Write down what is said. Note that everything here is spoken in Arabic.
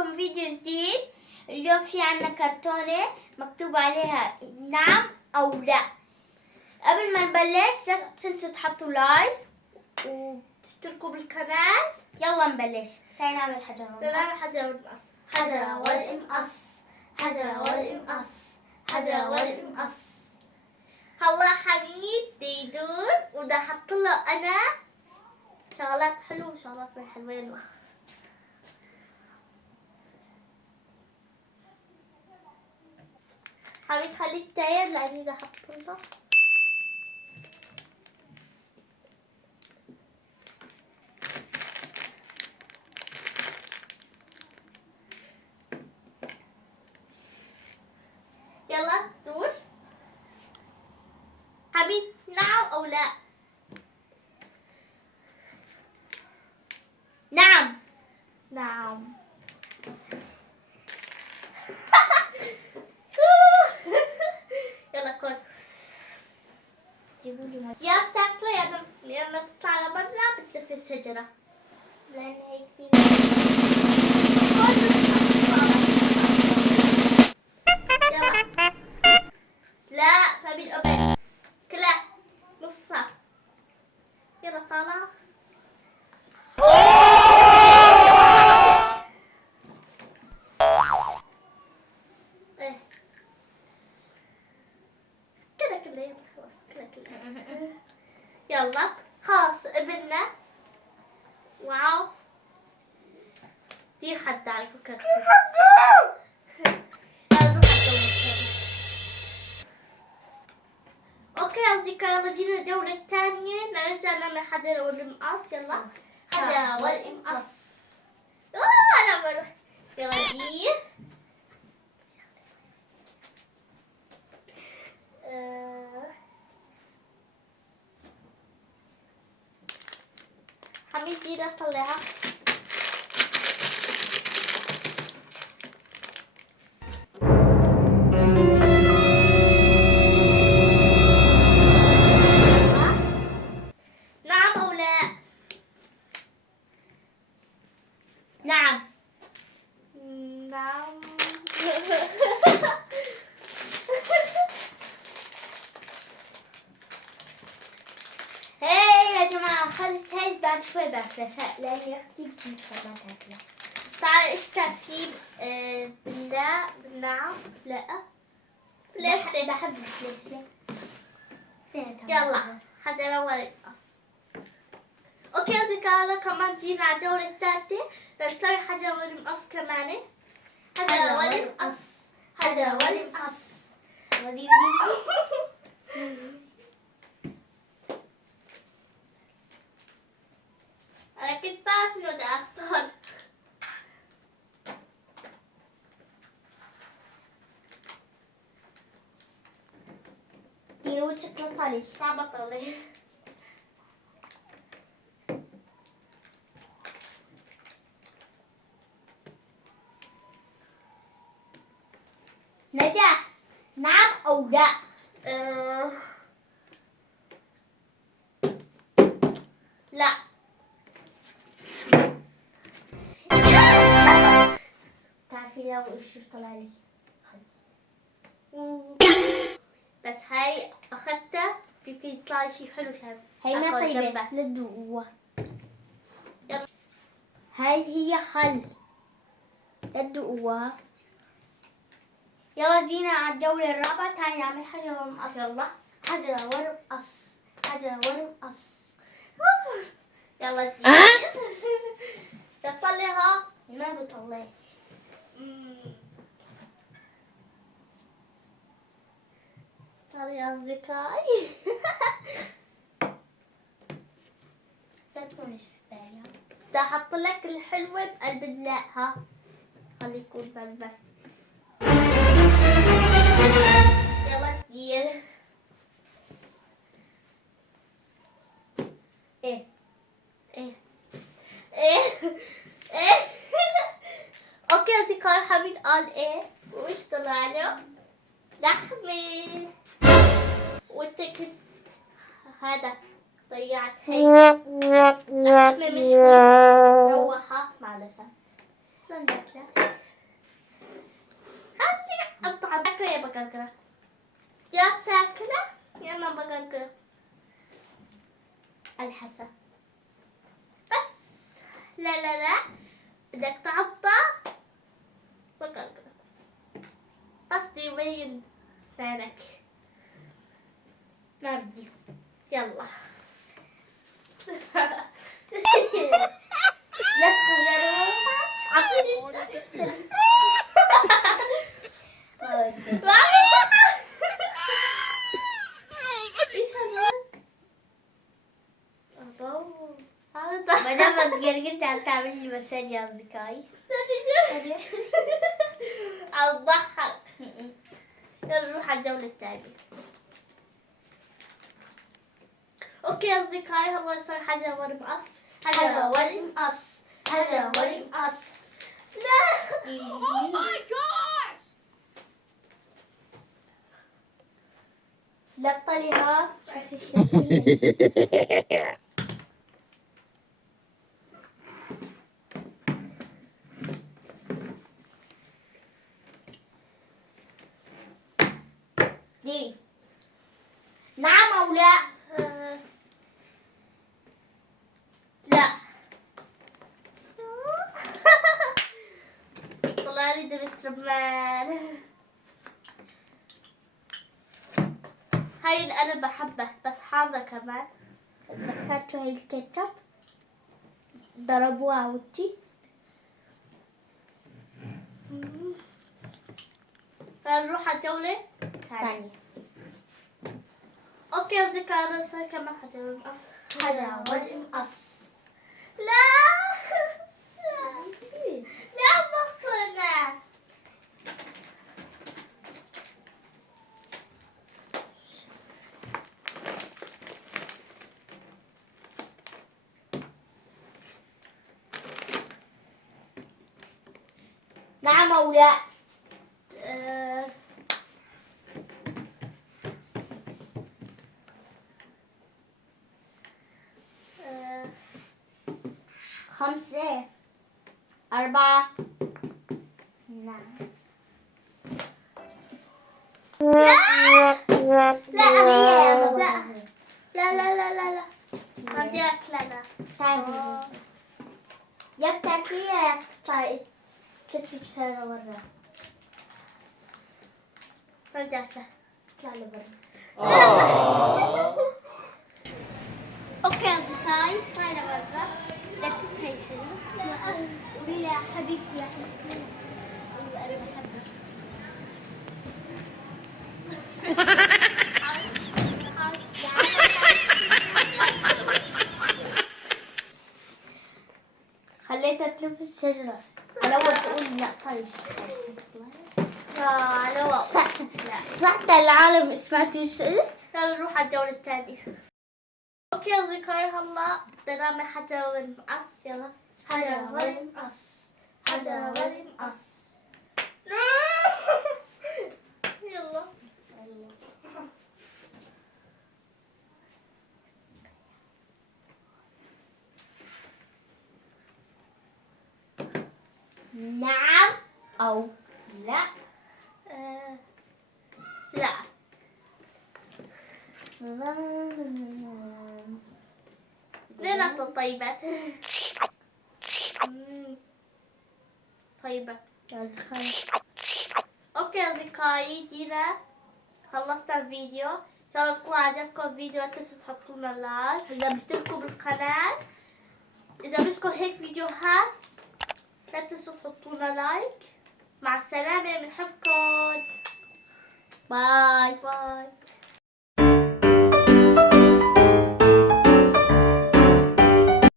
لكم فيديو جديد. اليوم في عنا كرتونة مكتوب عليها نعم أو لا. قبل ما نبلش لا تنسوا تحطوا لايك وتشتركوا بالقناة. يلا نبلش. تعالي نعمل حجر والمقص. حجر والمقص. حجر والمقص. حجر والمقص. هلا حميد بيدور وده حط له أنا شغلات حلوة وشغلات ما حلوين. حميد خليك تاير لأني ده حط له. يلا دور. حميد نعم أو لا؟ نعم. نعم. يلا كل جيبوا لي يا بتاكله يا ما تطلع لبرا بتلف الشجرة لأن هي كثير. يلا لا تبي الأبد كلها نصها. يلا طالع. ايه كذا يلا خلاص كذا يلا خلاص قبلنا. واو كثير حد على فكرة. اوكي اصدقائي يلا جينا الجولة الثانية. نرجع نعمل حجر والمقص. يلا حجر والمقص. انا بروح. يلا جير. حميد جينا طلعها. نعم أو لا؟ نعم. نعم. هاي يا جماعة خلت هاي بعد شوي باكلها لأني أختي بتنسى ما تاكلها. تعال إيش كان في لا نعم لا بحب الفلفلة. يلا حجر والمقص. اوكي أصدقائي كمان جينا على الجولة الثالثة. نسوي حجر والمقص كمان. حجر والمقص. حجر والمقص. أنا كنت بعرف إنه ده أخسر. ديري وجهك لطالي. صعب أطلع. نجاح نعم أو لا؟ لا. تعرفي لو شو طلع لي بس هاي أخذتها يمكن يطلع لي شيء حلو. شايف هاي ما طيبة للدقوة. هاي هي خل للدقوة. يلا جينا على الجولة الرابعة. تعالي نعمل حجر والمقص. يلا حجر والمقص. حجر والمقص. يلا جينا. تطلعها ما بطلع. تعالي يا أصدقائي. لا تكوني في بالي. بدي أحط لك الحلوة بقلب اللا. ها خلي يكون بقلبك. يلا كتير. ايه ايه ايه ايه. اوكي اصدقائي حميد قال ايه وايش طلع له؟ لحمة. وانت كنت هذا ضيعت هي لحمة مشوي مروحة مع لسان. شلون ناكله؟ خلينا اقطع تاكله يا بقرقره. يا تاكله يا ما بقرقره. الحسن. بس لا لا لا بدك تقطع بقرقره. بس يبين اسنانك. ما بدي. يلا. لا تخيلوا. ايش هذا؟ ما دام تقرقرت عم تعمل لي مساج يا اصدقائي. اضحك. يلا نروح على الجولة الثانية. اوكي يا اصدقائي هلا صار حجر ورمقص. حجر ورمقص. حجر ورمقص. لا. Oh my gosh! لا تطلعها. شوفي الشكل. ديري. نعم او لا؟ لا. طلع لي دبس رمان. هاي اللي انا بحبه بس حامضة كمان. تذكرتوا هاي الكاتشب؟ ضربوها عودتي. نروح على الجولة ثانية. اوكي يا اصدقائي صار كمان حجر ورمقص. حجر ورمقص. لا. لا بخسرنا. نعم او لا؟ خمسة. 4. نعم. لا لا لا لا لا لا لا لا ما بدي اكل انا. تعالي. يا بتاكليها يا تطلعي تلفي بسرعة برا. ما بدي اكل. اطلع لبرا. اوكي يا اصدقائي هاي برا. لا تنسي شنو. قولي لي يا حبيبتي يا حبيبتي. والله انا بحبك. خليتها تلف الشجرة. الأول تقول لا طيب. انا والله. لا صح العالم سمعتوا ايش قلت؟ يلا نروح على الجولة الثانية. اوكي يا اصدقائي هلا بدنا نعمل حجر ونمقص. يلا حجر ونمقص. حجر ونمقص. يلا. نعم أو لا؟ لا. ليه طيبات؟ طيبة. يا أصدقائي. اوكي يا اصدقائي جينا خلصنا الفيديو. ان شاء الله تكون عجبكم الفيديو. لا تنسوا تحطوا لنا لايك. اذا بتشتركوا بالقناة. اذا بدكم هيك فيديوهات لا تنسوا تحطوا لنا لايك. مع السلامة بنحبكم. باي. باي.